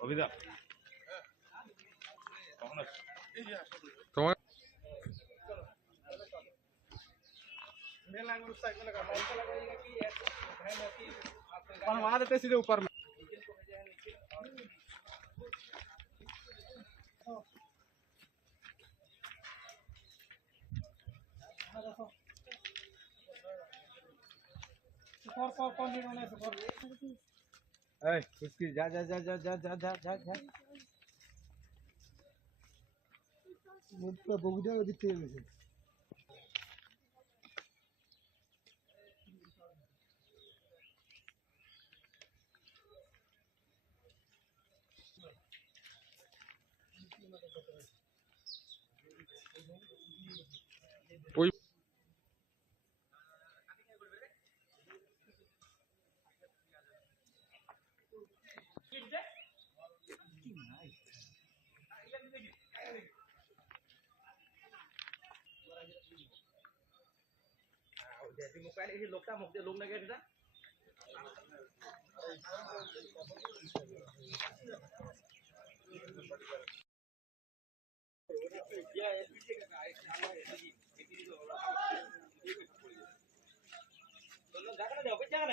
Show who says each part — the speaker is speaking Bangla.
Speaker 1: Obrigado. É. Então
Speaker 2: é.
Speaker 3: बनवा देते सीधे ऊपर में। उसकी जा जा जा जा जा जा जा जा जा। मुझ पे बुगजा दिखते
Speaker 2: हैं মোবাইল এই
Speaker 3: লোকটা মুখ দিয়ে লোক লাগে এটা দেখো না দেখো কেন